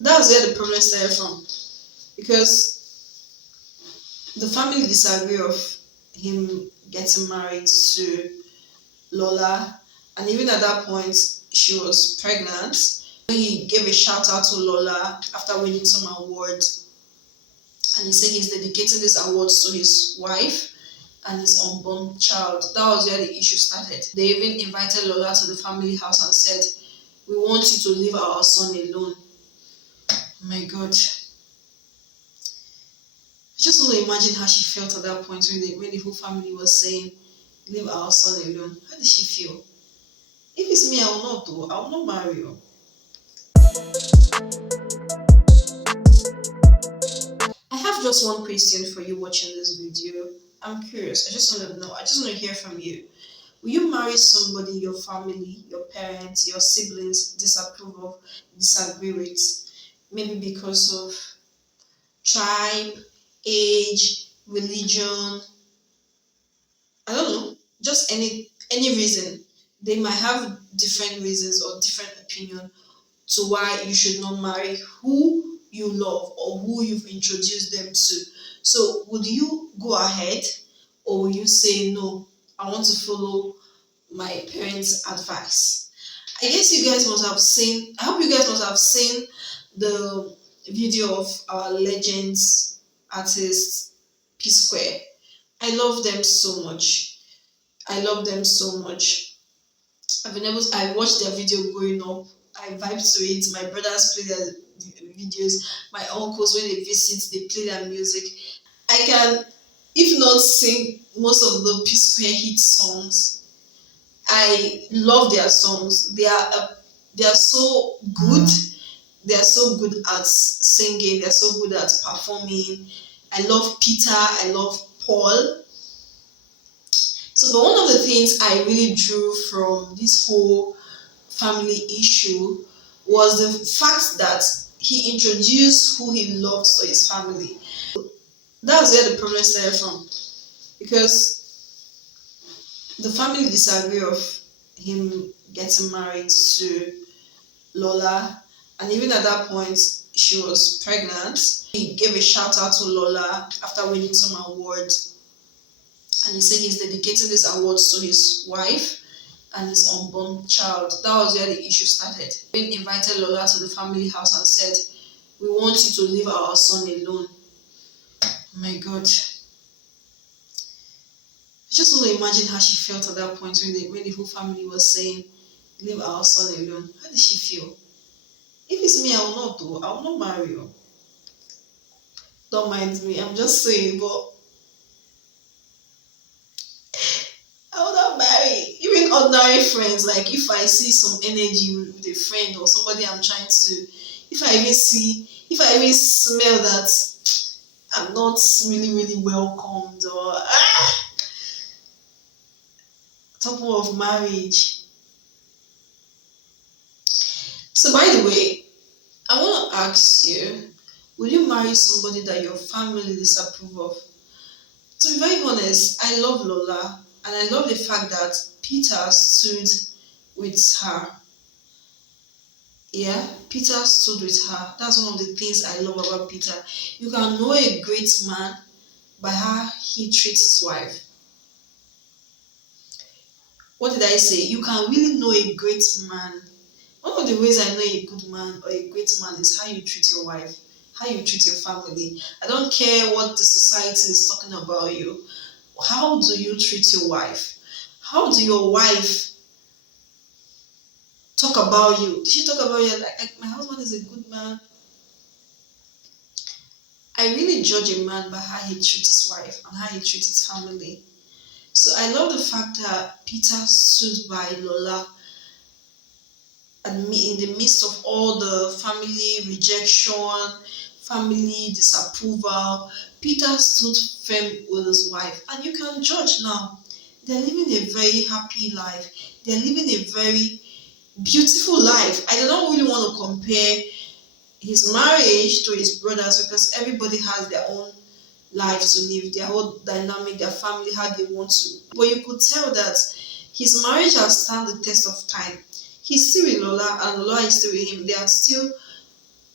That's where the problem started from. Because the family disagree of him getting married to Lola, and even at that point, she was pregnant. He gave a shout out to Lola after winning some awards, and he said he's dedicating this awards to his wife and his unborn child. That was where the issue started. They even invited Lola to the family house and said, "We want you to leave our son alone." Oh my God. I just want to imagine how she felt at that point when the whole family was saying, "Leave our son alone." How did she feel? If it's me, I will not do. I will not marry you. I have just one question for you watching this video. I'm curious. I just want to know. I just want to hear from you. Will you marry somebody your family, your parents, your siblings disapprove of, disagree with? Maybe because of tribe, age, religion, I don't know, just any reason. They might have different reasons or different opinion to why you should not marry who you love or who you've introduced them to. So would you go ahead, or will you say no? I want to follow my parents' advice. I guess you guys must have seen, I hope you guys must have seen the video of our legends artist P Square. I love them so much. I love them so much. I watched their video growing up. I vibed to it. My brothers play their videos. My uncles, when they visit, they play their music. I can, if not sing most of the P Square hit songs, I love their songs. They are so good. They are so good at singing. They are so good at performing. I love Peter. I love Paul. So, but one of the things I really drew from this whole family issue was the fact that he introduced who he loved to his family. That's where the problem started from. Because the family disagree of him getting married to Lola, and even at that point, she was pregnant. He gave a shout out to Lola after winning some awards, and he said he's dedicating this awards to his wife and his unborn child. That was where the issue started. He invited Lola to the family house and said, "We want you to leave our son alone." Oh my God. I just want to imagine how she felt at that point when the whole family was saying, "Leave our son alone." How did she feel? If it's me, I will not do. I will not marry you. Don't mind me. I'm just saying, but I will not marry. Even ordinary friends, like if I see some energy with a friend or somebody I'm trying to, if I even smell that I'm not really welcomed, or top of marriage. So by the way, I want to ask you, will you marry somebody that your family disapprove of? To be very honest, I love Lola, and I love the fact that Peter stood with her. Yeah, Peter stood with her. That's one of the things I love about Peter. You can know a great man by how he treats his wife. What did I say? You can really know a great man. One of the ways I know a good man or a great man is how you treat your wife, how you treat your family. I don't care what the society is talking about you. How do you treat your wife? How do your wife talk about you? Did she talk about you like my husband is a good man? I really judge a man by how he treats his wife and how he treats his family. So I love the fact that Peter stood by Lola and me in the midst of all the family rejection, family disapproval. Peter stood firm with his wife, and you can judge now. They're living a very happy life. They're living a very beautiful life. I don't really want to compare his marriage to his brothers because everybody has their own life to live, their whole dynamic, their family, how they want to. But you could tell that his marriage has stand the test of time. He's still with Lola and Lola is still with him. They are still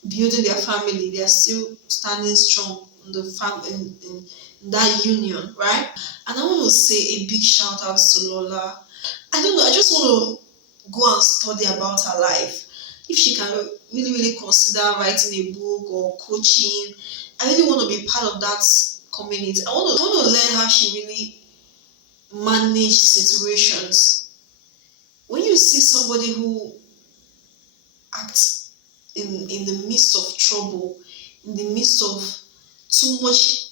building their family. They are still standing strong in the in that union, right? And I want to say a big shout out to Lola. I don't know. I just want to go and study about her life. If she can really consider writing a book or coaching, I really want to be part of that community. I want to learn how she really manage situations. When you see somebody who acts in the midst of trouble, in the midst of too much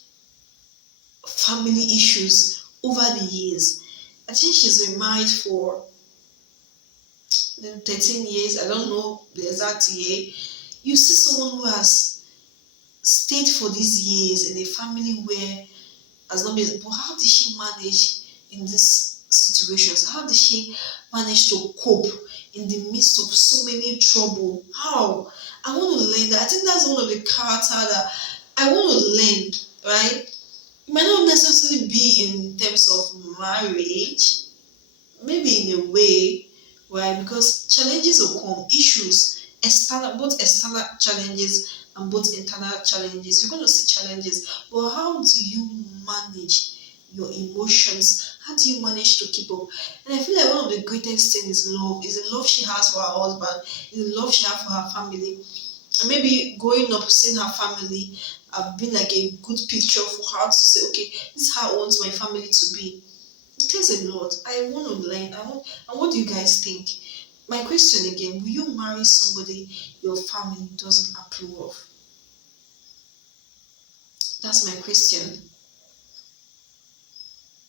family issues over the years, I think she's been married for then 13 years, I don't know the exact year. You see someone who has stayed for these years in a family where has not been, but how did she manage in these situations? How did she manage to cope in the midst of so many trouble? How? I want to learn that. I think that's one of the character that I want to learn, right? It might not necessarily be in terms of marriage, maybe in a way, right? Because challenges will come, issues, external, both external challenges and both internal challenges. You're going to see challenges, but how do you manage your emotions? How do you manage to keep up? And I feel like one of the greatest things is love. Is the love she has for her husband, is the love she has for her family. And maybe growing up, seeing her family have been like a good picture for her to say, okay, this is how I want my family to be. It takes a lot. I want to learn. And what do you guys think? My question again: will you marry somebody your family doesn't approve of? That's my question.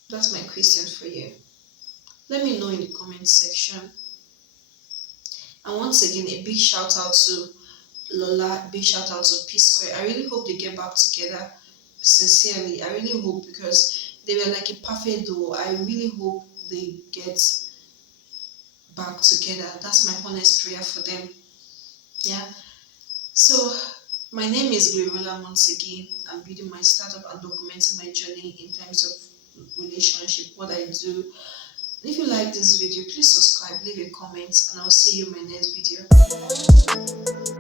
That's my question for you. Let me know in the comment section. And once again, a big shout out to Lola. A big shout out to P Square. I really hope they get back together. Sincerely, I really hope because they were like a perfect duo. I really hope they get back together. That's my honest prayer for them. Yeah. So, my name is Glory Rolland once again. I'm building my startup and documenting my journey in terms of relationship, what I do. If you like this video, please subscribe, leave a comment, and I'll see you in my next video.